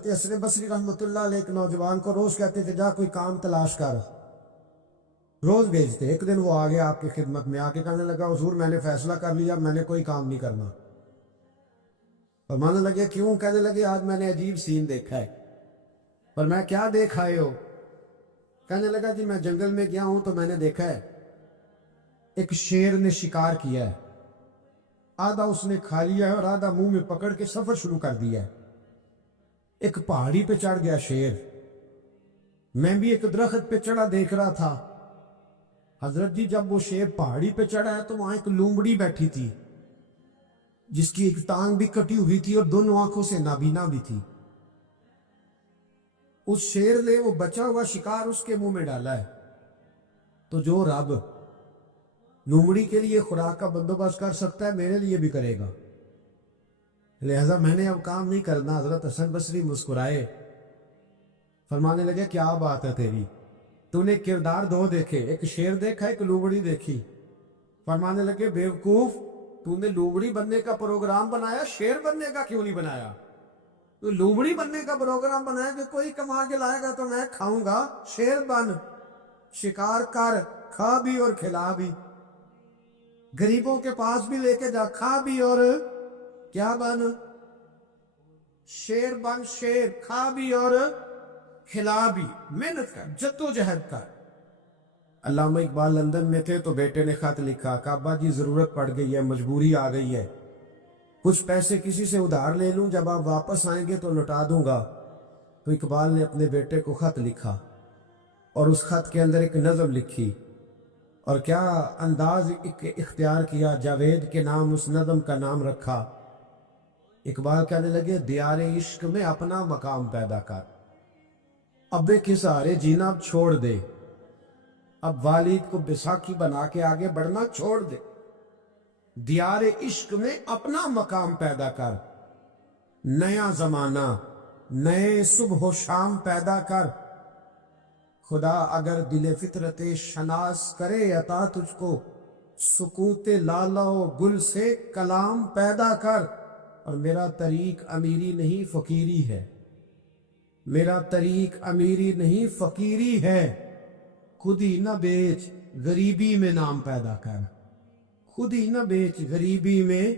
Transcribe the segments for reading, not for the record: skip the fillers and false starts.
حضرت حسن بصری رحمۃ اللہ علیہ ایک نوجوان کو روز کہتے تھے جا کوئی کام تلاش کر، روز بھیجتے۔ ایک دن وہ آگے آپ کی خدمت میں آ کے کہنے لگا حضور میں نے فیصلہ کر لیا، میں نے کوئی کام نہیں کرنا۔ فرمانے لگے کیوں؟ کہنے لگے آج میں نے عجیب سین دیکھا ہے۔ پر میں کیا دیکھ آئے ہو؟ کہنے لگا جی میں جنگل میں گیا ہوں تو میں نے دیکھا ہے ایک شیر نے شکار کیا ہے، آدھا اس نے کھا لیا ہے اور آدھا منہ میں پکڑ کے سفر شروع کر دیا ہے۔ ایک پہاڑی پہ چڑھ گیا شیر، میں بھی ایک درخت پہ چڑھا دیکھ رہا تھا۔ حضرت جی جب وہ شیر پہاڑی پہ چڑھا ہے تو وہاں ایک لومڑی بیٹھی تھی جس کی ایک ٹانگ بھی کٹی ہوئی تھی اور دونوں آنکھوں سے نابینا بھی تھی۔ اس شیر نے وہ بچا ہوا شکار اس کے منہ میں ڈالا ہے، تو جو رب لومڑی کے لیے خوراک کا بندوبست کر سکتا ہے میرے لیے بھی کرے گا، لہذا میں نے اب کام نہیں کرنا۔ حضرت حسن بصری مسکرائے، فرمانے لگے کیا بات ہے تیری، تو نے کردار دو دیکھے، ایک شیر دیکھا ایک لومڑی دیکھی۔ فرمانے لگے بیوقوف، تو نے لومڑی بننے کا پروگرام بنایا، شیر بننے کا کیوں نہیں بنایا؟ تو لومڑی بننے کا پروگرام بنایا کہ کوئی کما کے لائے گا تو میں کھاؤں گا، شیر بن، شکار کر، کھا بھی اور کھلا بھی، غریبوں کے پاس بھی لے کے جا، کھا بھی اور کیا بن، شیر بن، شیر کھا بھی اور کھلا بھی، محنت کر، جدوجہد کر۔ علامہ اقبال لندن میں تھے تو بیٹے نے خط لکھا کہ ابا جی ضرورت پڑ گئی ہے، مجبوری آ گئی ہے، کچھ پیسے کسی سے ادھار لے لوں، جب آپ واپس آئیں گے تو لوٹا دوں گا۔ تو اقبال نے اپنے بیٹے کو خط لکھا اور اس خط کے اندر ایک نظم لکھی، اور کیا انداز اختیار کیا، جاوید کے نام اس نظم کا نام رکھا۔ اقبال کہنے لگے دیار عشق میں اپنا مقام پیدا کر، ابے کے سہارے جینا اب چھوڑ دے، اب والد کو بیساکھی بنا کے آگے بڑھنا چھوڑ دے، دیار عشق میں اپنا مقام پیدا کر، نیا زمانہ نئے صبح و شام پیدا کر، خدا اگر دل فطرت شناس کرے عطا تجھ کو، سکوت لالا و گل سے کلام پیدا کر۔ اور میرا طریق امیری نہیں فقیری ہے، میرا طریق امیری نہیں فقیری ہے، خود ہی نہ بیچ غریبی میں نام پیدا کر، خود ہی نہ بیچ غریبی میں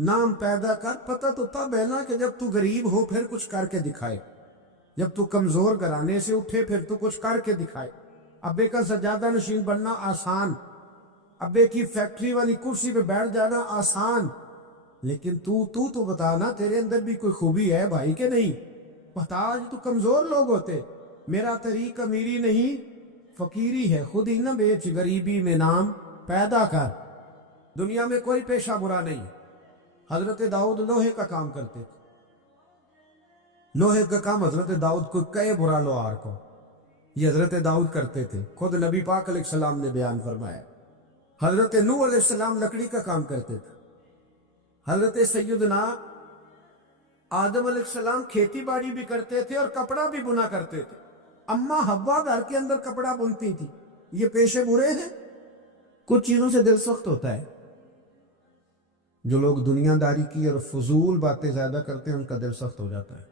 نام پیدا کر۔ پتہ تو تب ہے نا کہ جب تو غریب ہو پھر کچھ کر کے دکھائے، جب تو کمزور گھرانے سے اٹھے پھر تو کچھ کر کے دکھائے۔ ابے کا سجادہ نشین بننا آسان، ابے کی فیکٹری والی کرسی پہ بیٹھ جانا آسان، لیکن تو بتا نا تیرے اندر بھی کوئی خوبی ہے بھائی کہ نہیں؟ بتا، آج تو کمزور لوگ ہوتے۔ میرا طریق امیری نہیں فقیری ہے، خود ہی نہ بیچ غریبی میں نام پیدا کر۔ دنیا میں کوئی پیشہ برا نہیں۔ حضرت داؤد لوہے کا کام کرتے تھے، لوہے کا کام حضرت داؤد کو کہے برا لوہار کو، یہ حضرت داؤد کرتے تھے، خود نبی پاک علیہ السلام نے بیان فرمایا۔ حضرت نوح علیہ السلام لکڑی کا کام کرتے تھے، حضرت سیدنا آدم علیہ السلام کھیتی باڑی بھی کرتے تھے اور کپڑا بھی بنا کرتے تھے، اماں حوا گھر کے اندر کپڑا بنتی تھی۔ یہ پیشے برے ہیں؟ کچھ چیزوں سے دل سخت ہوتا ہے، جو لوگ دنیا داری کی اور فضول باتیں زیادہ کرتے ہیں ان کا دل سخت ہو جاتا ہے،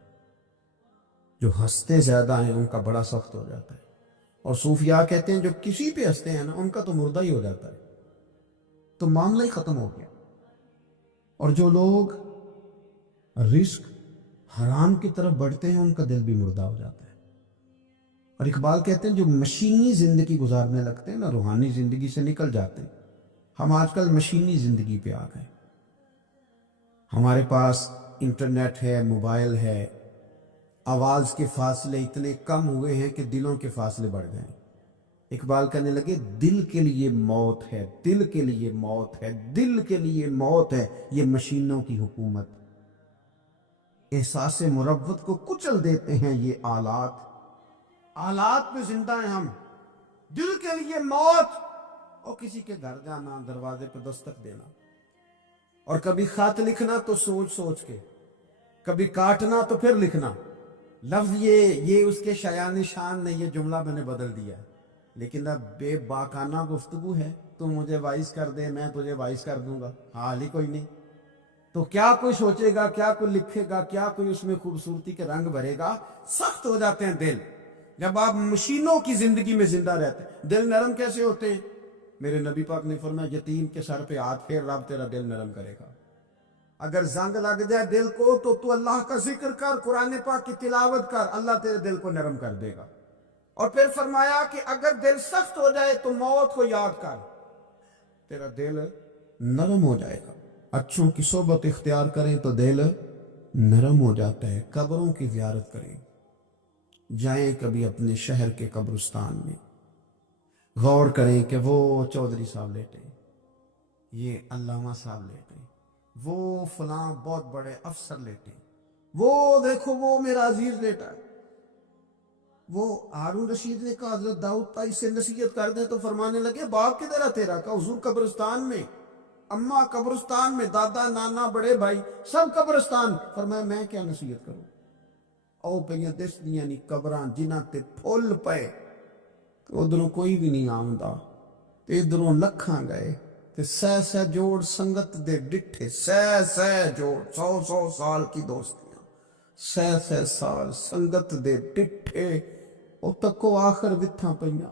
جو ہنستے زیادہ ہیں ان کا بڑا سخت ہو جاتا ہے، اور صوفیاء کہتے ہیں جو کسی پہ ہنستے ہیں نا ان کا تو مردہ ہی ہو جاتا ہے، تو معاملہ ہی ختم ہو گیا۔ اور جو لوگ رزق حرام کی طرف بڑھتے ہیں ان کا دل بھی مردہ ہو جاتا ہے۔ اور اقبال کہتے ہیں جو مشینی زندگی گزارنے لگتے ہیں نا روحانی زندگی سے نکل جاتے ہیں۔ ہم آج کل مشینی زندگی پہ آ گئے، ہمارے پاس انٹرنیٹ ہے، موبائل ہے، آواز کے فاصلے اتنے کم ہوئے ہیں کہ دلوں کے فاصلے بڑھ گئے ہیں۔ اقبال کہنے لگے دل کے لیے موت ہے، دل کے لیے موت ہے، دل کے لیے موت ہے یہ مشینوں کی حکومت۔ احساس مروت کو کچل دیتے ہیں یہ آلات، آلات پہ زندہ ہیں ہم۔ دل کے لیے موت، اور کسی کے گھر جانا، دروازے پہ دستک دینا، اور کبھی خط لکھنا تو سوچ سوچ کے، کبھی کاٹنا تو پھر لکھنا، لفظ یہ اس کے شایان شان نے یہ جملہ میں نے بدل دیا ہے، لیکن اب بے باکانہ گفتگو ہے، تو مجھے وائس کر دے میں تجھے وائس کر دوں گا، حال ہی کوئی نہیں۔ تو کیا کوئی سوچے گا, کیا کوئی لکھے گا, کیا کوئی اس میں خوبصورتی کے رنگ بھرے گا. سخت ہو جاتے ہیں دل جب آپ مشینوں کی زندگی میں زندہ رہتے ہیں. دل نرم کیسے ہوتے ہیں؟ میرے نبی پاک نے فرمایا یتیم کے سر پہ ہاتھ پھیر, رب تیرا دل نرم کرے گا. اگر زنگ لگ جائے دل کو تو اللہ کا ذکر کر, قرآن پاک کی تلاوت کر, اللہ تیرے دل کو نرم کر دے گا. اور پھر فرمایا کہ اگر دل سخت ہو جائے تو موت کو یاد کر, تیرا دل نرم ہو جائے گا. اچھوں کی صحبت اختیار کریں تو دل نرم ہو جاتا ہے. قبروں کی زیارت کریں, جائیں کبھی اپنے شہر کے قبرستان میں, غور کریں کہ وہ چودھری صاحب لیٹے, یہ علامہ صاحب لیٹے, وہ فلاں بہت بڑے افسر لیٹے, وہ دیکھو وہ میرا عزیز لیٹا ہے. وہ ہارون رشید نے کہا حضرت داؤد تائی سے نصیحت کر دیں, تو فرمانے لگے باپ کدھر ہے تیرا؟ کہا حضور قبرستان میں, اماں قبرستان میں, دادا نانا بڑے بھائی سب قبرستان. فرمایا میں کیا نصیحت کروں؟ او پہ دس دیاں نی قبراں جنہ تے پھول پے, ادھروں کوئی بھی نہیں آمدا, تے ادھروں لکھاں گئے, تے سہ جوڑ سنگت دے ڈٹھے, سہ جوڑ 100 سال کی دوستیاں, سہ سال سنگت دے ڈٹھے, او تکو آخر وتھاں پئیاں,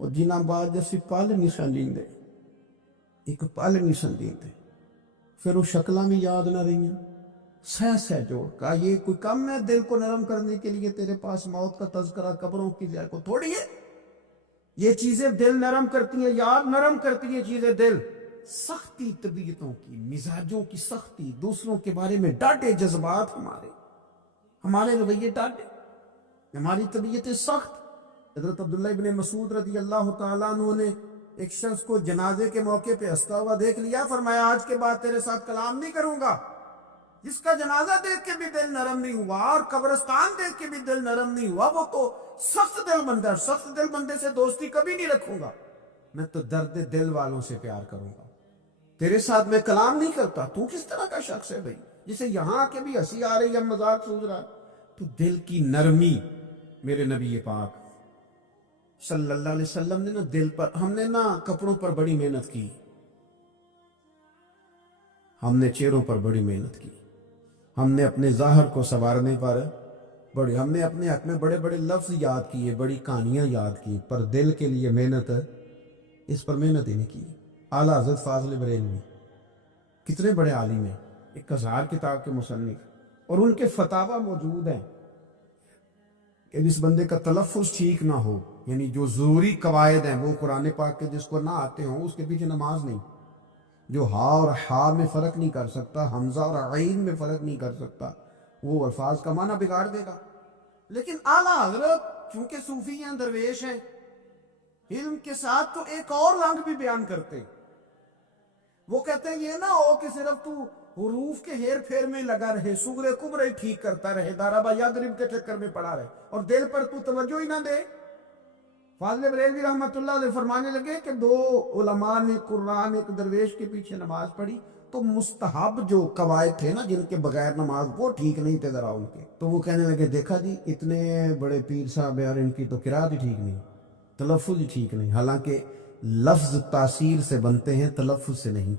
او جنہ بعد جیسی پل نہیں سنجیندے, ایک پل نہیں سنجیندے, پھر وہ شکلاں بھی یاد نہ رہیاں. سہ جوڑ. کہا یہ کوئی کم ہے دل کو نرم کرنے کے لیے تیرے پاس موت کا تذکرہ قبروں کی جائے کو تھوڑی ہے. یہ چیزیں دل نرم کرتی ہیں, یاد نرم کرتی ہیں چیزیں دل. سختی طبیعتوں کی, مزاجوں کی سختی, دوسروں کے بارے میں ڈاٹے جذبات, ہمارے رویے ڈاٹے, ہماری طبیعتیں سخت. حضرت عبداللہ ابن مسعود رضی اللہ تعالیٰ عنہ نے ایک شخص کو جنازے کے موقع پہ ہنستا ہوا دیکھ لیا, فرمایا آج کے بعد تیرے ساتھ کلام نہیں کروں گا. جس کا جنازہ دیکھ کے بھی دل نرم نہیں ہوا اور قبرستان دیکھ کے بھی دل نرم نہیں ہوا, وہ تو سخت دل بندہ. سخت دل بندے سے دوستی کبھی نہیں رکھوں گا, میں تو درد دل والوں سے پیار کروں گا. تیرے ساتھ میں کلام نہیں کرتا. تو کس طرح کا شخص ہے بھائی جسے یہاں آ کے بھی ہنسی آ رہی ہے, مذاق سوچ رہا ہے؟ تو دل کی نرمی. میرے نبی پاک صلی اللہ علیہ وسلم نے نا دل پر, ہم نے نا کپڑوں پر بڑی محنت کی, ہم نے چہروں پر بڑی محنت کی, ہم نے اپنے ظاہر کو سنوارنے پر بڑی, ہم نے اپنے حق میں بڑے بڑے لفظ یاد کیے, بڑی کہانیاں یاد کی, پر دل کے لیے محنت, اس پر محنت ہی نہیں کی. اعلیٰ حضرت فاضل بریلوی کتنے بڑے عالم ہیں, 1000 کتاب کے مصنف, اور ان کے فتاوی موجود ہیں کہ جس بندے کا تلفظ ٹھیک نہ ہو, یعنی جو ضروری قواعد ہیں وہ قرآن پاک کے جس کو نہ آتے ہوں, اس کے پیچھے نماز نہیں. جو ہا اور ہا میں فرق نہیں کر سکتا, حمزہ اور عین میں فرق نہیں کر سکتا, وہ الفاظ کا معنی بگاڑ دے گا. لیکن اعلیٰ حضرت چونکہ صوفی ہیں, درویش ہیں, علم کے ساتھ تو ایک اور رنگ بھی بیان کرتے. وہ کہتے ہیں یہ نہ ہو کہ صرف تو حروف کے ہیر پھیر میں لگا رہے, صغرے کبرے ٹھیک کرتا رہے, دارابا یضرب کے چکر میں پڑا رہے, اور دل پر تو توجہ ہی نہ دے. فاضل بریلوی رحمۃ اللہ علیہ فرمانے لگے کہ 2 علماء نے قرآن ایک درویش کے پیچھے نماز پڑھی, تو مستحب جو قواعد تھے نا جن کے بغیر نماز, وہ ٹھیک نہیں تھے ذرا ان کے. تو وہ کہنے لگے دیکھا جی اتنے بڑے پیر صاحب ہیں اور ان کی تو قرات ہی ٹھیک نہیں, تلفظ ہی ٹھیک نہیں. حالانکہ لفظ تاثیر سے بنتے ہیں, تلفظ سے نہیں.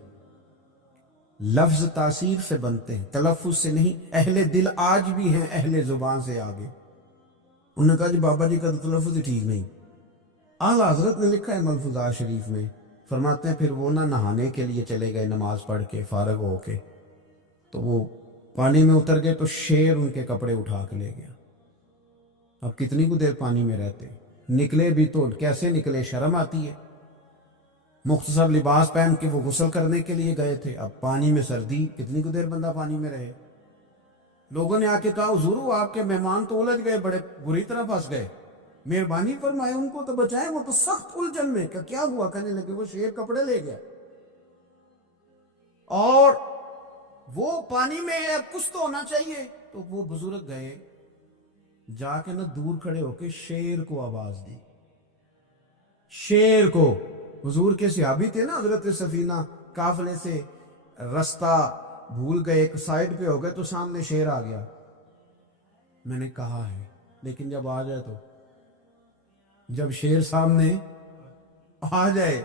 لفظ تاثیر سے بنتے ہیں, تلفظ سے نہیں. اہل دل آج بھی ہیں اہل زبان سے آگے. انہوں نے کہا جی بابا جی کا تو تلفظ ہی ٹھیک نہیں. اعلیٰ حضرت نے لکھا ہے ملفوظات شریف میں, فرماتے ہیں پھر وہ نہ نہانے کے لیے چلے گئے نماز پڑھ کے فارغ ہو کے, تو وہ پانی میں اتر گئے تو شیر ان کے کپڑے اٹھا کے لے گیا. اب کتنی کو دیر پانی میں رہتے, نکلے بھی تو کیسے نکلے, شرم آتی ہے. مختصر لباس پہن کے وہ غسل کرنے کے لیے گئے تھے, اب پانی میں سردی, کتنی کو دیر بندہ پانی میں رہے. لوگوں نے آ کے کہا حضور آپ کے مہمان تو الجھ گئے, بڑے بری طرح پھنس گئے, مہربانی فرمائے ان کو تو بچائیں, وہ تو سخت الجھن میں. کیا ہوا؟ کہنے لگے وہ شیر کپڑے لے گیا, اور وہ پانی میں ہے, کچھ تو ہونا چاہیے. تو وہ بزرگ گئے, جا کے نا دور کھڑے ہو کے شیر کو آواز دی, شیر کو. حضور کے صحابی تھے نا, حضرت سفینہ قافلے سے رستہ بھول گئے, ایک سائیڈ پہ ہو گئے تو سامنے شیر آ گیا. میں نے کہا ہے, لیکن جب آ جائے تو, جب شیر سامنے آ جائے,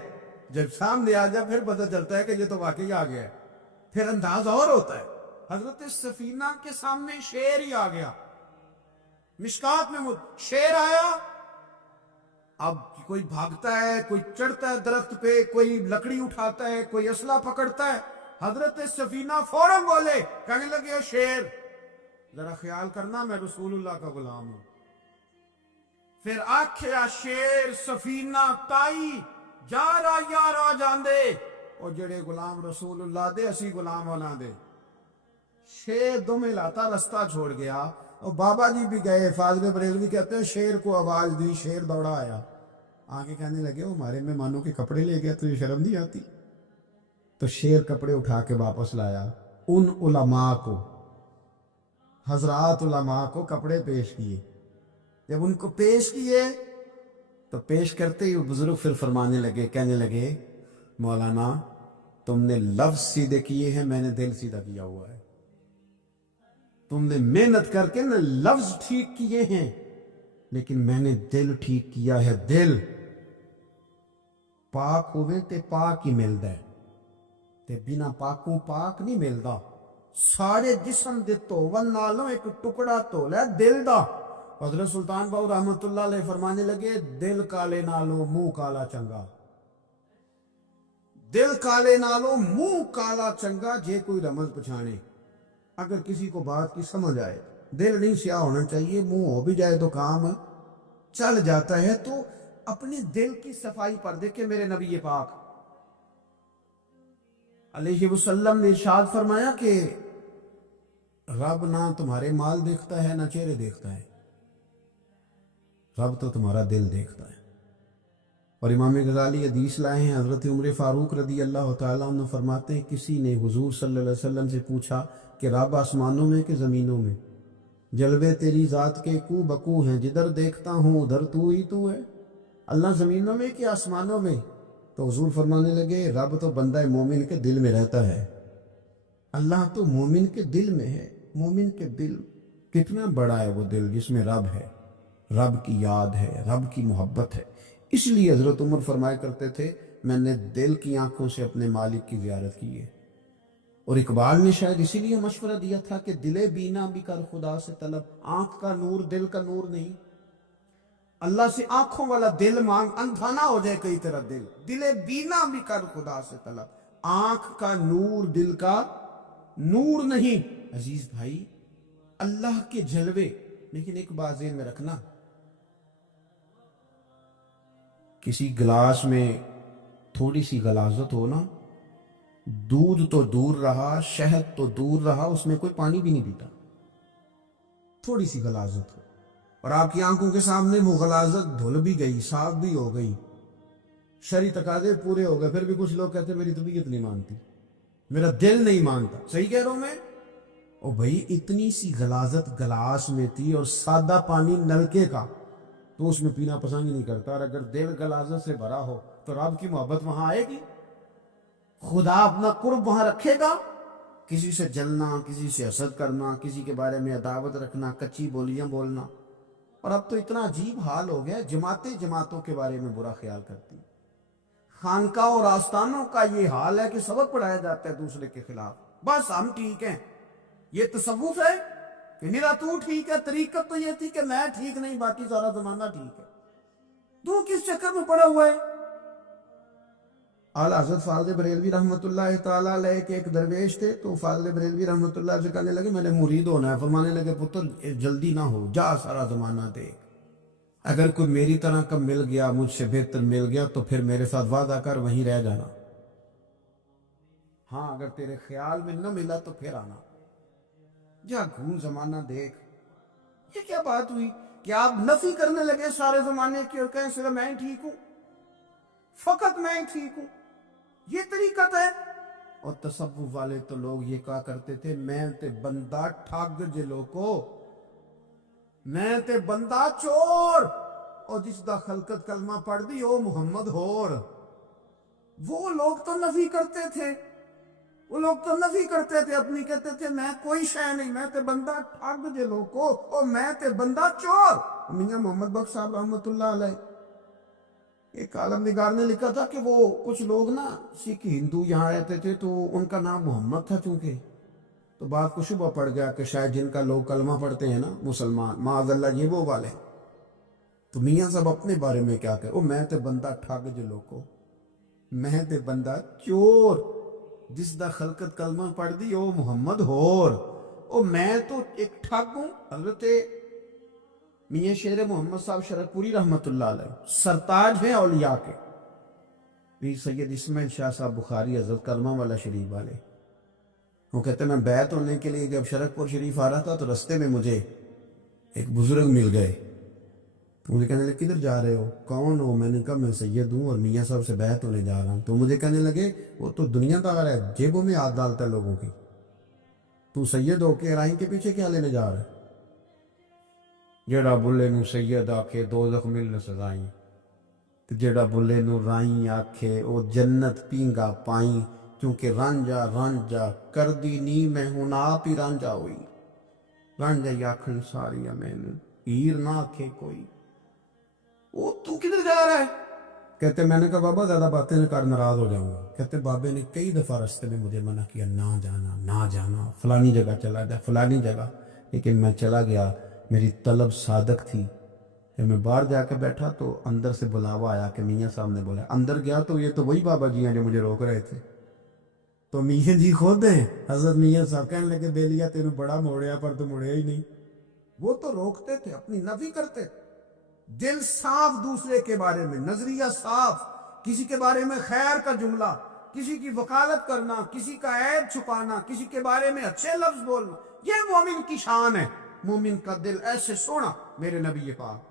جب سامنے آ جائے پھر پتہ چلتا ہے کہ یہ تو واقعی آ گیا ہے. پھر انداز اور ہوتا ہے. حضرت سفینہ کے سامنے شیر ہی آ گیا. مشکات میں شیر آیا. اب کوئی بھاگتا ہے، کوئی چڑھتا ہے درخت پہ، کوئی لکڑی اٹھاتا ہے، کوئی اسلحہ پکڑتا ہے. حضرت سفینہ فوراً بولے، کہنے لگے شیر ذرا خیال کرنا میں رسول اللہ کا غلام ہوں. پھر آکھیا شیر سفینہ تائی جا را یار آ جاندے، اور جڑے غلام رسول اللہ دے اسی غلام ہونا دے. شیر دم لاتا رستہ چھوڑ گیا. اور بابا جی بھی گئے، فاضل بریلوی کہتے ہیں شیر کو آواز دی، شیر دوڑا آیا. آگے کہنے لگے وہ ہمارے مہمانوں کے کپڑے لے گیا، تجھے شرم نہیں آتی؟ تو شیر کپڑے اٹھا کے واپس لایا. ان علماء کو، حضرات علماء کو کپڑے پیش کیے. جب ان کو پیش کیے تو پیش کرتے ہی بزرگ پھر فرمانے لگے، کہنے لگے مولانا تم نے لفظ سیدھے کیے ہیں، میں نے دل سیدھا کیا ہوا ہے. تم نے محنت کر کے نا لفظ ٹھیک کیے ہیں، لیکن میں نے دل ٹھیک کیا ہے. دل پاک ہوئے تے پاک ہی ملدا ہے، تے بنا پاکوں پاک نہیں ملدا. سارے جسم دے دھون نالوں ایک ٹکڑا دھول ہے دل دا. حضرت سلطان باؤ رحمت اللہ علیہ فرمانے لگے دل کالے نالوں منہ کالا چنگا. دل کالے نالوں منہ کالا چنگا جے کوئی رمز پچھانے. اگر کسی کو بات کی سمجھ آئے، دل نہیں سیاہ ہونا چاہیے، منہ ہو بھی جائے تو کام چل جاتا ہے. تو اپنے دل کی صفائی پر دیکھیں میرے نبی پاک علیہ وسلم نے ارشاد فرمایا کہ رب نہ تمہارے مال دیکھتا ہے نہ چہرے دیکھتا ہے، رب تو تمہارا دل دیکھتا ہے. اور امام غزالی حدیث لائے ہیں، حضرت عمر فاروق رضی اللہ تعالیٰ عنہ فرماتے ہیں کسی نے حضور صلی اللہ علیہ وسلم سے پوچھا کہ رب آسمانوں میں کہ زمینوں میں؟ جلوے تیری ذات کے کو بکو ہیں، جدھر دیکھتا ہوں ادھر تو ہی تو ہے. اللہ زمینوں میں کہ آسمانوں میں؟ تو حضور فرمانے لگے رب تو بندہ مومن کے دل میں رہتا ہے. اللہ تو مومن کے دل میں ہے. مومن کے دل کتنا بڑا ہے، وہ دل جس میں رب ہے، رب کی یاد ہے، رب کی محبت ہے. اس لیے حضرت عمر فرمایا کرتے تھے میں نے دل کی آنکھوں سے اپنے مالک کی زیارت کی ہے. اور اقبال نے شاید اسی لیے مشورہ دیا تھا کہ دل بینا بھی کر خدا سے طلب. آنکھ کا نور دل کا نور نہیں. اللہ سے آنکھوں والا دل مانگ، اندھا نہ ہو جائے کئی طرح دل. دل بینا بھی کر خدا سے طلب. آنکھ کا نور دل کا نور نہیں. عزیز بھائی اللہ کے جلوے، لیکن ایک بات ذہن میں رکھنا، کسی گلاس میں تھوڑی سی غلاظت ہو نا، دودھ تو دور رہا، شہد تو دور رہا، اس میں کوئی پانی بھی نہیں پیتا. تھوڑی سی غلاظت ہو اور آپ کی آنکھوں کے سامنے وہ غلاظت دھل بھی گئی، صاف بھی ہو گئی، شرعی تقاضے پورے ہو گئے، پھر بھی کچھ لوگ کہتے ہیں میری طبیعت نہیں مانتی، میرا دل نہیں مانتا. صحیح کہہ رہا ہوں میں؟ او بھائی اتنی سی غلاظت گلاس میں تھی اور سادہ پانی نلکے کا، تو اس میں پینا پسند نہیں کرتا. اور اگر دل غلاظت سے بھرا ہو تو رب کی محبت وہاں آئے گی، خدا اپنا قرب وہاں رکھے گا. کسی سے جلنا، کسی سے حسد کرنا، کسی کے بارے میں عداوت رکھنا، کچی بولیاں بولنا. اور اب تو اتنا عجیب حال ہو گیا، جماعتوں کے بارے میں برا خیال کرتی. خانقاہ اور آستانوں کا یہ حال ہے کہ سبق پڑھایا جاتا ہے دوسرے کے خلاف. بس ہم ٹھیک ہیں. یہ تصوف ہے کہ میرا تو ٹھیک ہے. طریقت تو یہ تھی کہ میں ٹھیک نہیں، باقی سارا زمانہ ٹھیک ہے. تو کس چکر میں پڑا ہوا ہے؟ اعلیٰ حضرت فاضل بریلوی رحمۃ اللہ تعالیٰ علیہ کے ایک درویش تھے، تو فاضل بریلوی رحمۃ اللہ سے کہنے لگے میں نے مرید ہونا ہے. فرمانے لگے پتر جلدی نہ ہو، جا سارا زمانہ دیکھ. اگر کوئی میری طرح کا مل گیا، مجھ سے بہتر مل گیا، تو پھر میرے ساتھ وعدہ کر وہیں رہ جانا. ہاں اگر تیرے خیال میں نہ ملا تو پھر آنا. جا گھوم زمانہ دیکھ. یہ کیا بات ہوئی کہ آپ نفی کرنے لگے سارے زمانے کی اور کہیں صرف میں ہی ٹھیک ہوں، فقط میں ہی ٹھیک ہوں؟ یہ طریقت ہے. اور تصوف والے تو لوگ یہ کہا کرتے تھے میں تے بندہ ٹھگ جلو کو، میں تے بندہ چور، اور جس دا خلقت کلمہ پڑھ دی او محمد ہور. وہ لوگ تو نفی کرتے تھے، اپنی کہتے تھے میں کوئی شے نہیں، میں تے بندہ ٹھگ جلو کو، اور میں تے بندہ چور. میاں محمد بخش صاحب رحمت اللہ علیہ ایک عالم نگار نے لکھا تھا کہ وہ کچھ لوگ نا سکھ ہندو یہاں رہتے تھے تو ان کا نام محمد تھا چونکہ، تو بات کو شبہ پڑ گیا کہ شاید جن کا لوگ کلمہ پڑھتے ہیں نا مسلمان، معاذ اللہ یہ وہ والے. تو میاں صاحب اپنے بارے میں کیا کہ میں تے بندہ ٹھگ جو لوگو، میں تے بندہ چور جس دا خلقت کلمہ پڑھ دی او محمد ہور، او میں تو ایک ٹھگ ہوں. حضرت میاں شیر محمد صاحب شرک پوری رحمت اللہ علیہ سرتاج ہیں اولیاء کے، پیر سید اسماعیل شاہ صاحب بخاری حضرت کلمہ والا شریف والے. وہ کہتے ہیں میں بیعت ہونے کے لیے جب شرک پور شریف آ رہا تھا تو رستے میں مجھے ایک بزرگ مل گئے. تو مجھے کہنے لگے کدھر جا رہے ہو، کون ہو؟ میں نے کہا میں سید ہوں اور میاں صاحب سے بیعت ہونے جا رہا ہوں. تو مجھے کہنے لگے وہ تو دنیا دار ہے، جیبوں میں ہاتھ ڈالتا ہے لوگوں کی، تو سید ہو کے رائن کے پیچھے کیا لینے جا رہا ہے؟ جیڑا بلے نو سید آکھے دوزخ ملن سزائیں، جیڑا بلے نو رائیں آکھے او جنت پینگا پائیں، کیونکہ رانجا رانجا کر دی نی میں ہوں آپ ہی رانجا ہوئی. رانجا یاکھن ساری امین ہیر نہ آکھے کوئی. وہ تو کدھر جا رہا ہے؟ کہتے میں نے کہا بابا زیادہ باتیں نہ کر ناراض ہو جاؤں گا. کہتے بابے نے کئی دفعہ رستے میں مجھے منع کیا نہ جانا نہ جانا، فلانی جگہ چلا جا فلانی جگہ، لیکن میں چلا گیا. میری طلب صادق تھی. جب میں باہر جا کے بیٹھا تو اندر سے بلاوا آیا کہ میاں صاحب نے بولا. اندر گیا تو یہ تو وہی بابا جی ہیں جو مجھے روک رہے تھے. تو میاں جی خود ہیں حضرت میاں صاحب، کہنے لگے بیلیا تیرے بڑا موڑیا پر تو مڑیا ہی نہیں. وہ تو روکتے تھے، اپنی نفی کرتے تھے. دل صاف دوسرے کے بارے میں، نظریہ صاف، کسی کے بارے میں خیر کا جملہ، کسی کی وکالت کرنا، کسی کا عیب چھپانا، کسی کے بارے میں اچھے لفظ بولنا، یہ مومن کی شان ہے. مومن کا دل ایسے سونا. میرے نبی پاک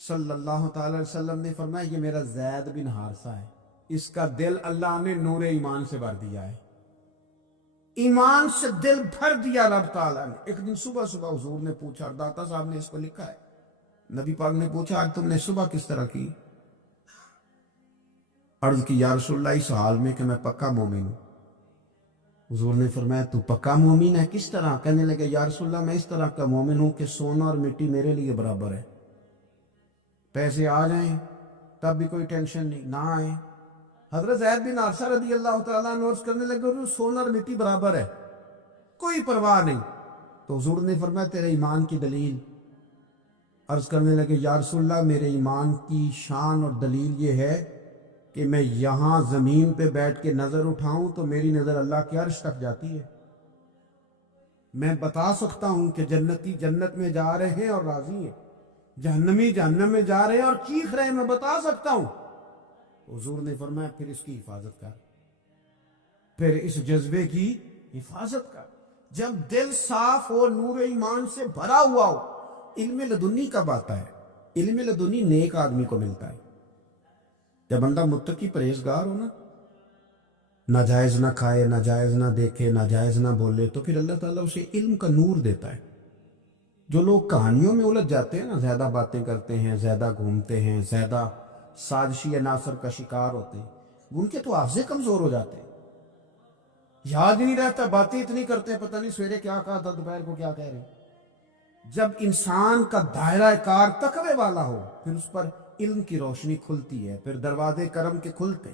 صلی اللہ تعالی علیہ وسلم نے فرمایا یہ میرا زید بن حارثہ ہے، اس کا دل اللہ نے نور ایمان سے بھر دیا ہے. ایمان سے دل بھر دیا رب تعالیٰ نے. ایک دن صبح صبح حضور نے پوچھا، اور داتا صاحب نے اس کو لکھا ہے، نبی پاک نے پوچھا آج تم نے صبح کس طرح کی؟ عرض کی یا رسول اللہ اس حال میں کہ میں پکا مومن ہوں. حضور نے فرمایا تو پکا مومن ہے کس طرح؟ کہنے لگے یا رسول اللہ میں اس طرح کا مومن ہوں کہ سونا اور مٹی میرے لیے برابر ہے، پیسے آ جائیں تب بھی کوئی ٹینشن نہیں، نہ آئیں. حضرت زید بن حارثہ رضی اللہ تعالیٰ عنہ عرض کرنے لگے سونا اور مٹی برابر ہے، کوئی پرواہ نہیں. تو حضور نے فرمایا تیرے ایمان کی دلیل؟ عرض کرنے لگے یا رسول اللہ میرے ایمان کی شان اور دلیل یہ ہے کہ میں یہاں زمین پہ بیٹھ کے نظر اٹھاؤں تو میری نظر اللہ کے عرش تک جاتی ہے. میں بتا سکتا ہوں کہ جنتی جنت میں جا رہے ہیں اور راضی ہیں، جہنمی جہنم میں جا رہے ہیں اور چیخ رہے ہیں، میں بتا سکتا ہوں. حضور نے فرمایا پھر اس کی حفاظت کر، پھر اس جذبے کی حفاظت کر. جب دل صاف ہو، نور ایمان سے بھرا ہوا ہو. علم لدنی کب آتا ہے؟ علم لدنی نیک آدمی کو ملتا ہے جب بندہ متقی پرہیزگار ہو نا، ناجائز نہ کھائے، ناجائز نہ دیکھے، ناجائز نہ بولے، تو پھر اللہ تعالیٰ اسے علم کا نور دیتا ہے. جو لوگ کہانیوں میں الجھ جاتے ہیں نا، زیادہ باتیں کرتے ہیں، زیادہ گھومتے ہیں، زیادہ سازشی عناصر کا شکار ہوتے ہیں، ان کے تو حافظے کمزور ہو جاتے ہیں، یاد ہی نہیں رہتا، باتیں اتنی کرتے ہیں پتہ نہیں سویرے کیا کہا تھا دوپہر کو کیا کہہ رہے ہیں. جب انسان کا دائرہ کار تقوی والا ہو پھر اس پر علم کی روشنی کھلتی ہے، پھر دروازے کرم کے کھلتے.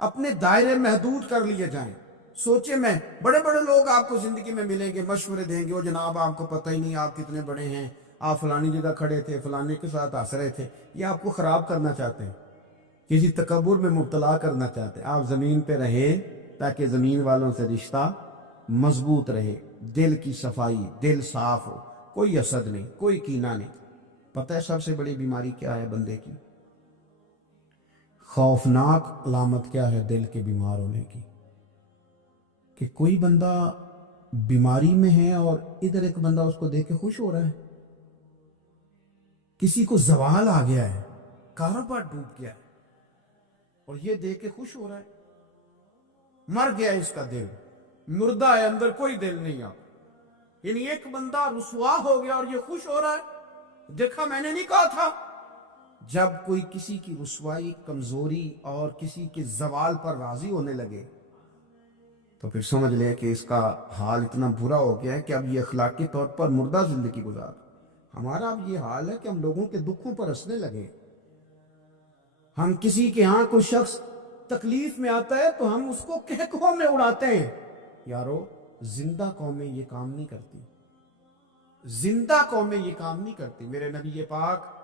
اپنے دائرے محدود کر لیے جائیں. سوچے میں بڑے بڑے لوگ آپ کو زندگی میں ملیں گے، مشورے دیں گے، وہ جناب آپ کو پتہ ہی نہیں آپ کتنے بڑے ہیں، آپ فلانی جگہ کھڑے تھے، فلانے کے ساتھ ہنس رہے تھے. یہ آپ کو خراب کرنا چاہتے ہیں، کسی تکبر میں مبتلا کرنا چاہتے ہیں. آپ زمین پہ رہیں تاکہ زمین والوں سے رشتہ مضبوط رہے، دل کی صفائی، دل صاف ہو، کوئی حسد نہیں، کوئی کینہ نہیں. پتہ ہے سب سے بڑی بیماری کیا ہے بندے کی؟ خوفناک علامت کیا ہے دل کے بیمار ہونے کی؟ کہ کوئی بندہ بیماری میں ہے اور ادھر ایک بندہ اس کو دیکھ کے خوش ہو رہا ہے. کسی کو زوال آ گیا ہے، کاروبار ڈوب گیا ہے اور یہ دیکھ کے خوش ہو رہا ہے. مر گیا اس کا دل، مردہ ہے، اندر کوئی دل نہیں آ. یعنی ایک بندہ رسوا ہو گیا اور یہ خوش ہو رہا ہے، دیکھا میں نے نہیں کہا تھا. جب کوئی کسی کی رسوائی، کمزوری اور کسی کے زوال پر راضی ہونے لگے تو پھر سمجھ لے کہ اس کا حال اتنا برا ہو گیا ہے کہ اب یہ اخلاقی طور پر مردہ زندگی گزار. ہمارا اب یہ حال ہے کہ ہم لوگوں کے دکھوں پر ہنسنے لگے. ہم کسی کے ہاں کوئی شخص تکلیف میں آتا ہے تو ہم اس کو کہکہوں میں اڑاتے ہیں. یارو زندہ قومیں یہ کام نہیں کرتی، زندہ قومیں یہ کام نہیں کرتی. میرے نبی پاک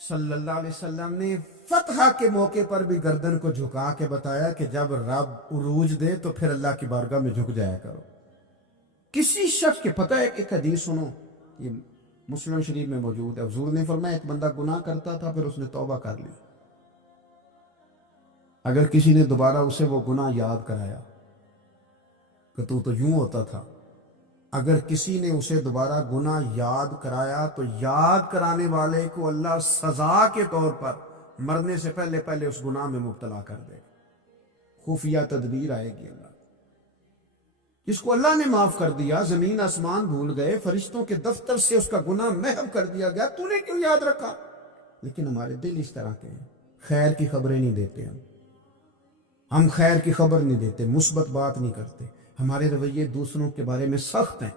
صلی اللہ علیہ وسلم نے فتح کے موقع پر بھی گردن کو جھکا کے بتایا کہ جب رب عروج دے تو پھر اللہ کی بارگاہ میں جھک جایا کرو. کسی شخص کے پتہ ہے، ایک حدیث سنو، یہ مسلم شریف میں موجود ہے. حضور نے فرمایا ایک بندہ گناہ کرتا تھا، پھر اس نے توبہ کر لی. اگر کسی نے دوبارہ اسے وہ گناہ یاد کرایا کہ تو یوں ہوتا تھا، اگر کسی نے اسے دوبارہ گناہ یاد کرایا تو یاد کرانے والے کو اللہ سزا کے طور پر مرنے سے پہلے پہلے اس گناہ میں مبتلا کر دے. خفیہ تدبیر آئے گی. اللہ جس کو اللہ نے معاف کر دیا، زمین آسمان بھول گئے، فرشتوں کے دفتر سے اس کا گناہ محو کر دیا گیا، تو نے کیوں یاد رکھا؟ لیکن ہمارے دل اس طرح کے ہیں، خیر کی خبریں نہیں دیتے. ہم خیر کی خبر نہیں دیتے، مثبت بات نہیں کرتے. ہمارے رویے دوسروں کے بارے میں سخت ہیں.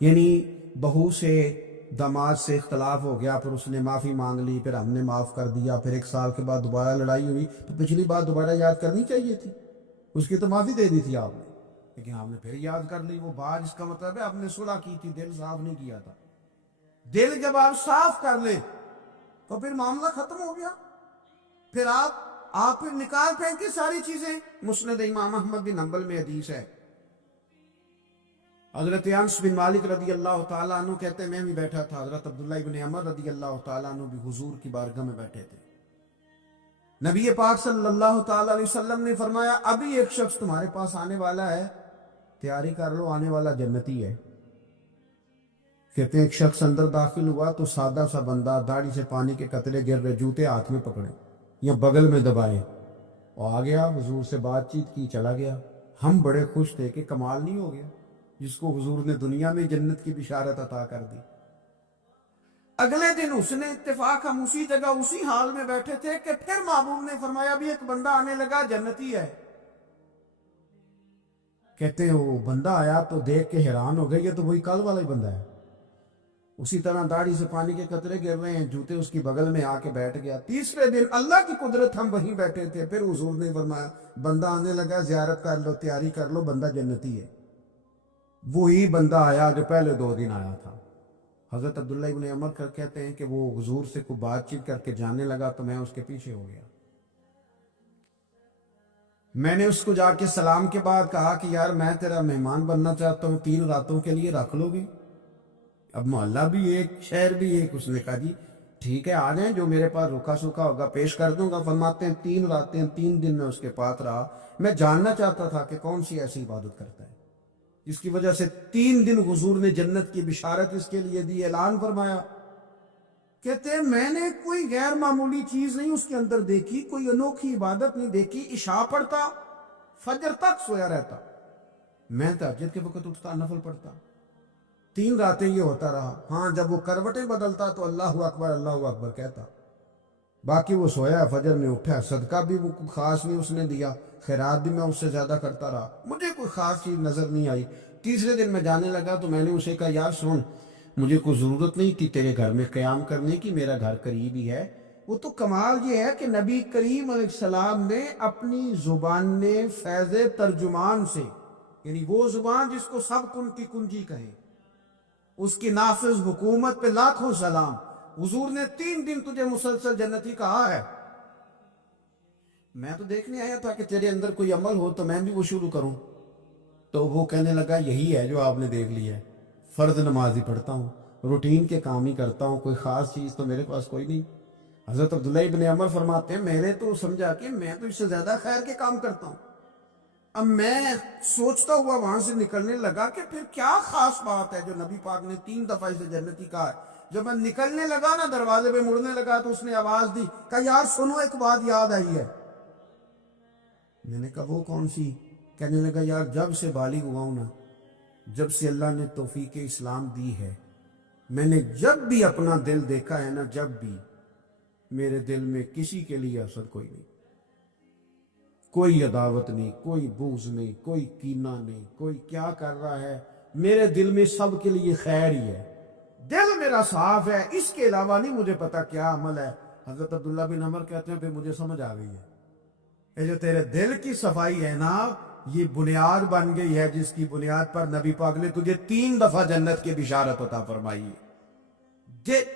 یعنی بہو سے داماد سے اختلاف ہو گیا، پھر اس نے معافی مانگ لی، پھر ہم نے معاف کر دیا، پھر 1 سال کے بعد دوبارہ لڑائی ہوئی تو پچھلی بات دوبارہ یاد کرنی چاہیے تھی. اس کی تو معافی دے دی تھی آپ نے، لیکن آپ نے پھر یاد کر لی وہ بات. اس کا مطلب ہے آپ نے صلح کی تھی، دل صاف نہیں کیا تھا. دل جب آپ صاف کر لیں تو پھر معاملہ ختم ہو گیا. پھر آپ پھر نکال پھینکے ساری چیزیں. مسند امام احمد بن حنبل میں حدیث ہے، حضرت انس بن مالک رضی اللہ تعالیٰ عنہ کہتے ہیں میں بھی بیٹھا تھا، حضرت عبداللہ بن عمر رضی اللہ تعالیٰ عنہ بھی حضور کی بارگاہ میں بیٹھے تھے. نبی پاک صلی اللہ تعالیٰ علیہ وسلم نے فرمایا ابھی ایک شخص تمہارے پاس آنے والا ہے، تیاری کر لو، آنے والا جنتی ہے. کہتے ہیں ایک شخص اندر داخل ہوا تو سادہ سا بندہ، داڑھی سے پانی کے قطرے گر رہے، جوتے ہاتھ میں پکڑے یا بغل میں دبائے، اور آ گیا، حضور سے بات چیت کی، چلا گیا. ہم بڑے خوش تھے کہ کمال نہیں ہو گیا جس کو حضور نے دنیا میں جنت کی بشارت عطا کر دی. اگلے دن اس نے اتفاق، ہم اسی جگہ اسی حال میں بیٹھے تھے کہ پھر محبوب نے فرمایا بھی ایک بندہ آنے لگا، جنتی ہے. کہتے ہیں وہ بندہ آیا تو دیکھ کے حیران ہو گئے، یہ تو وہی کل والا ہی بندہ ہے. اسی طرح داڑھی سے پانی کے قطرے گر رہے ہیں، جوتے اس کی بغل میں آ کے بیٹھ گیا. تیسرے دن اللہ کی قدرت ہم وہیں بیٹھے تھے، پھر حضور نے فرمایا بندہ آنے لگا، زیارت کر لو، تیاری کر لو، بندہ جنتی ہے. وہی بندہ آیا جو پہلے 2 دن آیا تھا. حضرت عبداللہ ابن عمر کہتے ہیں کہ وہ حضور سے کوئی بات چیت کر کے جانے لگا تو میں اس کے پیچھے ہو گیا. میں نے اس کو جا کے سلام کے بعد کہا کہ یار میں تیرا مہمان بننا چاہتا ہوں، 3 راتوں کے لیے رکھ لو گے؟ اب محلہ بھی ایک، شہر بھی ایک. اس نے کہا جی ٹھیک ہے، آ جائیں، جو میرے پاس روکا سوکھا ہوگا پیش کر دوں گا. فرماتے ہیں 3 راتیں 3 دن میں اس کے پاس رہا. میں جاننا چاہتا تھا کہ کون سی ایسی عبادت کرتا ہے جس کی وجہ سے 3 دن حضور نے جنت کی بشارت اس کے لیے دی، اعلان فرمایا. کہتے ہیں میں نے کوئی غیر معمولی چیز نہیں اس کے اندر دیکھی، کوئی انوکھی عبادت نہیں دیکھی. عشاء پڑھتا، فجر تک سویا رہتا، میں تہجد کے وقت اٹھتا، نفل پڑھتا. 3 راتیں یہ ہوتا رہا. ہاں جب وہ کروٹیں بدلتا تو اللہ اکبر اللہ اکبر کہتا. باقی وہ سویا، فجر میں اٹھا. صدقہ بھی وہ خاص نہیں اس نے دیا، خیرات بھی میں اس سے زیادہ کرتا رہا، مجھے کوئی خاص چیز نظر نہیں آئی. تیسرے دن میں جانے لگا تو میں نے اسے کہا یار سن، مجھے کوئی ضرورت نہیں تھی تیرے گھر میں قیام کرنے کی، میرا گھر قریب ہی ہے. وہ تو کمال یہ ہے کہ نبی کریم علیہ السلام نے اپنی زبان فیض ترجمان سے، یعنی وہ زبان جس کو سب کن کی کنجی کہیں، اس کی نافذ حکومت پہ لاکھوں سلام. حضور نے 3 دن تجھے مسلسل جنتی کہا ہے. میں تو دیکھنے آیا تھا کہ تیرے اندر کوئی عمل ہو تو میں بھی وہ شروع کروں. تو وہ کہنے لگا یہی ہے جو آپ نے دیکھ لیا ہے، فرض نماز ہی پڑھتا ہوں، روٹین کے کام ہی کرتا ہوں، کوئی خاص چیز تو میرے پاس کوئی نہیں. حضرت عبداللہ ابن عمر فرماتے ہیں میں نے تو سمجھا کہ میں تو اس سے زیادہ خیر کے کام کرتا ہوں. اب میں سوچتا ہوا وہاں سے نکلنے لگا کہ پھر کیا خاص بات ہے جو نبی پاک نے 3 دفعہ اسے جنتی کہا ہے. جب میں نکلنے لگا نا، دروازے پہ مڑنے لگا تو اس نے آواز دی، کہا یار سنو ایک بات یاد آئی ہے. میں نے کہا وہ کون سی؟ کہنے لگا یار جب سے بالغ ہوا ہوں نا، جب سے اللہ نے توفیق اسلام دی ہے، میں نے جب بھی اپنا دل دیکھا ہے نا، جب بھی میرے دل میں کسی کے لیے حسد کوئی نہیں، کوئی عداوت نہیں، کوئی بغض نہیں، کوئی کینہ نہیں، کوئی کیا کر رہا ہے، میرے دل میں سب کے لیے خیر ہی ہے. دل میرا صاف ہے، اس کے علاوہ نہیں مجھے پتا کیا عمل ہے. حضرت عبداللہ بن عمر کہتے ہیں پھر مجھے سمجھ آ گئی ہے، یہ جو تیرے دل کی صفائی ہے نا، یہ بنیاد بن گئی ہے جس کی بنیاد پر نبی پاک نے تجھے 3 دفعہ جنت کی بشارت عطا فرمائی ہے۔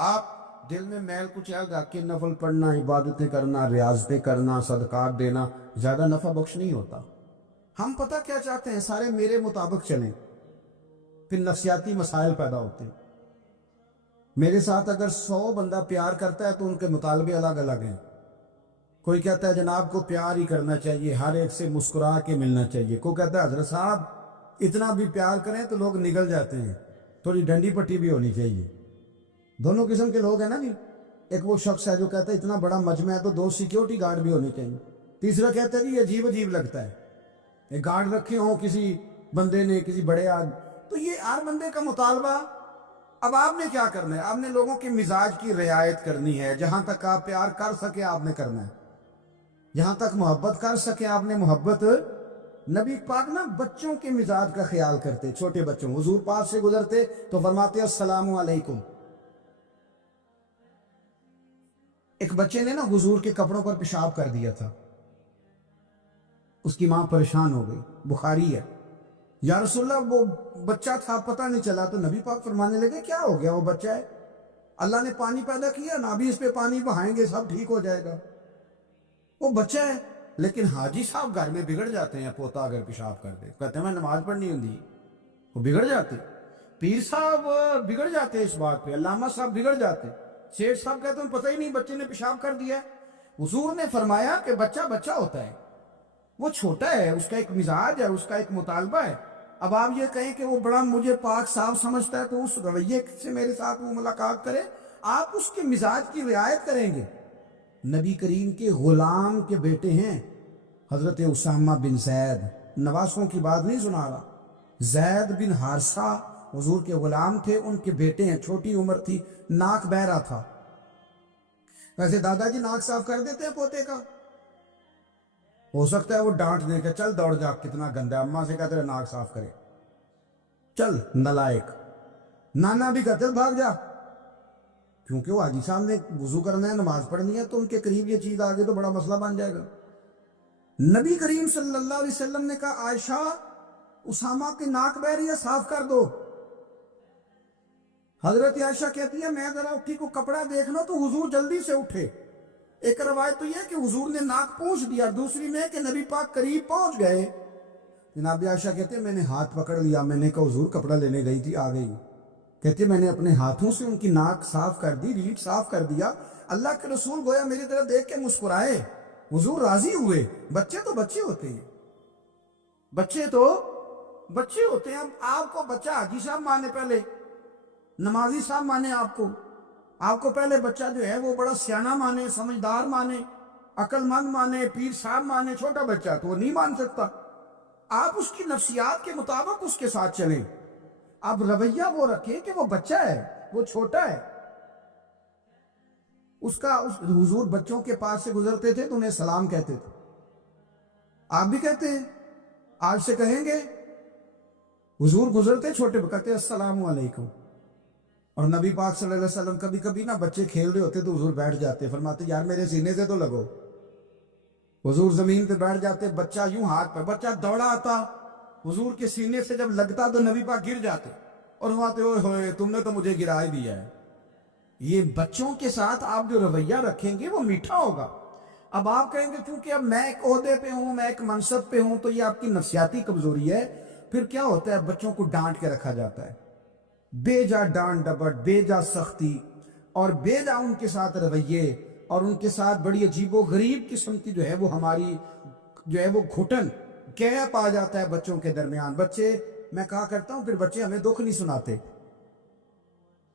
آپ دل میں میل کچھ رکھ کے نفل پڑھنا، عبادتیں کرنا، ریاضتیں کرنا، صدقات دینا زیادہ نفع بخش نہیں ہوتا۔ ہم پتہ کیا چاہتے ہیں؟ سارے میرے مطابق چلیں، پھر نفسیاتی مسائل پیدا ہوتے ہیں۔ میرے ساتھ اگر 100 بندہ پیار کرتا ہے تو ان کے مطالبے الگ الگ ہیں۔ کوئی کہتا ہے جناب کو پیار ہی کرنا چاہیے، ہر ایک سے مسکرا کے ملنا چاہیے، کوئی کہتا ہے حضرت صاحب اتنا بھی پیار کریں تو لوگ نگل جاتے ہیں، تھوڑی ڈنڈی پٹی بھی ہونی چاہیے۔ دونوں قسم کے لوگ ہیں نا جی۔ ایک وہ شخص ہے جو کہتا ہے اتنا بڑا مجمع ہے تو 2 سیکیورٹی گارڈ بھی ہونے چاہیے۔ تیسرا کہتا ہے کہ یہ عجیب عجیب لگتا ہے، ایک گارڈ رکھے ہوں کسی بندے نے، کسی بڑے تو یہ ہر بندے کا مطالبہ۔ اب آپ نے کیا کرنا ہے؟ آپ نے لوگوں کے مزاج کی رعایت کرنی ہے۔ جہاں تک آپ پیار کر سکے آپ نے کرنا ہے، جہاں تک محبت کر سکے آپ نے محبت۔ نبی پاک نا بچوں کے مزاج کا خیال کرتے، چھوٹے بچوں، حضور پاس سے گزرتے تو فرماتے السلام علیکم۔ ایک بچے نے نا حضور کے کپڑوں پر پیشاب کر دیا تھا، اس کی ماں پریشان ہو گئی، بخاری ہے، یا رسول اللہ وہ بچہ تھا پتہ نہیں چلا، تو نبی پاک فرمانے لگے کیا ہو گیا، وہ بچہ ہے، اللہ نے پانی پیدا کیا، نہ بھی اس پہ پانی بہائیں گے سب ٹھیک ہو جائے گا، وہ بچہ ہے۔ لیکن حاجی صاحب گھر میں بگڑ جاتے ہیں، پوتا اگر پیشاب کر دے کہتے ہیں میں نماز پڑھنی ہوں، وہ بگڑ جاتے، پیر صاحب بگڑ جاتے اس بات پہ، علامہ صاحب بگڑ جاتے، شیخ صاحب کہتے ہیں پتہ ہی نہیں بچے نے پیشاب کر دیا ہے۔ حضور نے فرمایا کہ بچہ بچہ ہوتا ہے، وہ چھوٹا ہے، اس کا ایک مزاج ہے، اس کا ایک مطالبہ ہے۔ اب آپ یہ کہیں کہ وہ بڑا مجھے پاک صاف سمجھتا ہے تو اس رویے سے میرے ساتھ وہ ملاقات کرے، آپ اس کے مزاج کی رعایت کریں گے۔ نبی کریم کے غلام کے بیٹے ہیں حضرت اسامہ بن زید، نواسوں کی بات نہیں سنا رہا، زید بن حارثہ حضور کے غلام تھے، ان کے بیٹے ہیں، چھوٹی عمر تھی، ناک بہ رہا تھا۔ ویسے دادا جی ناک صاف کر دیتے ہیں پوتے کا؟ ہو سکتا ہے وہ ڈانٹ دے کہ چل دوڑ جا، کتنا گندا، اماں سے کہتے ہیں ناک صاف کرے، چل نلائق، نانا بھی کہتے بھاگ جا، کیونکہ وہ حاجی صاحب نے وضو کرنا ہے، نماز پڑھنی ہے، تو ان کے قریب یہ چیز آگے تو بڑا مسئلہ بن جائے گا۔ نبی کریم صلی اللہ علیہ وسلم نے کہا عائشہ اسامہ کی ناک بہ رہی ہے، صاف کر دو۔ حضرت عائشہ کہتی ہے میں ذرا اٹھی کو کپڑا دیکھنا تو حضور جلدی سے اٹھے۔ ایک روایت تو یہ ہے کہ حضور نے ناک پوچھ دیا، دوسری میں کہ نبی پاک قریب پہنچ گئے۔ جناب عائشہ کہتے ہیں میں نے ہاتھ پکڑ لیا، میں نے کہا حضور کپڑا لینے گئی تھی آ گئی، کہتے ہیں میں نے اپنے ہاتھوں سے ان کی ناک صاف کر دی، ریٹ صاف کر دیا، اللہ کے رسول گویا میری طرف دیکھ کے مسکرائے، حضور راضی ہوئے۔ بچے تو بچے ہوتے ہیں، بچے تو بچے ہوتے ہیں۔ اب آپ کو بچہ حاجی صاحب مانے، پہلے نمازی صاحب مانے، آپ کو پہلے بچہ جو ہے وہ بڑا سیانہ مانے، سمجھدار مانے، عقل مند مانے، پیر صاحب مانے، چھوٹا بچہ تو وہ نہیں مان سکتا۔ آپ اس کی نفسیات کے مطابق اس کے ساتھ چلیں، آپ رویہ وہ رکھیں کہ وہ بچہ ہے، وہ چھوٹا ہے۔ حضور بچوں کے پاس سے گزرتے تھے تو انہیں سلام کہتے تھے، آپ بھی کہتے ہیں، آج سے کہیں گے، حضور گزرتے چھوٹے کہتے السلام علیکم۔ اور نبی پاک صلی اللہ علیہ وسلم کبھی کبھی نا بچے کھیل رہے ہوتے تو حضور بیٹھ جاتے، فرماتے یار میرے سینے سے تو لگو، حضور زمین پہ بیٹھ جاتے، بچہ یوں ہاتھ پہ، بچہ دوڑا آتا، حضور کے سینے سے جب لگتا تو نبی پاک گر جاتے اور فرماتے اوئے ہوئے تم نے تو مجھے گرا ہی دیا ہے۔ یہ بچوں کے ساتھ آپ جو رویہ رکھیں گے وہ میٹھا ہوگا۔ اب آپ کہیں گے چونکہ اب میں ایک عہدے پہ ہوں، میں ایک منصب پہ ہوں، تو یہ آپ کی نفسیاتی کمزوری ہے۔ پھر کیا ہوتا ہے، بچوں کو ڈانٹ کے رکھا جاتا ہے، بے جا ڈانٹ ڈپٹ، بے جا سختی اور بے جا ان کے ساتھ رویے، اور ان کے ساتھ بڑی عجیب و غریب قسم کی جو ہے وہ ہماری جو ہے وہ گھٹن گیپ آ جاتا ہے بچوں کے درمیان۔ بچے، میں کہا کرتا ہوں، پھر بچے ہمیں دکھ نہیں سناتے،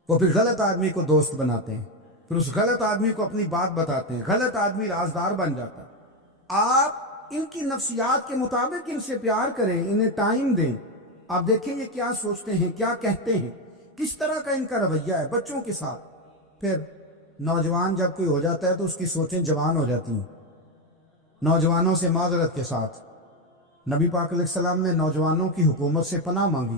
وہ پھر غلط آدمی کو دوست بناتے ہیں، پھر اس غلط آدمی کو اپنی بات بتاتے ہیں، غلط آدمی رازدار بن جاتا ہے۔ آپ ان کی نفسیات کے مطابق ان سے پیار کریں، انہیں ٹائم دیں، آپ دیکھیں یہ کیا سوچتے ہیں، کیا کہتے ہیں، کس طرح کا ان کا رویہ ہے بچوں کے ساتھ۔ پھر نوجوان جب کوئی ہو جاتا ہے تو اس کی سوچیں جوان ہو جاتی ہیں۔ نوجوانوں سے معذرت کے ساتھ نبی پاک علیہ السلام نے نوجوانوں کی حکومت سے پناہ مانگی،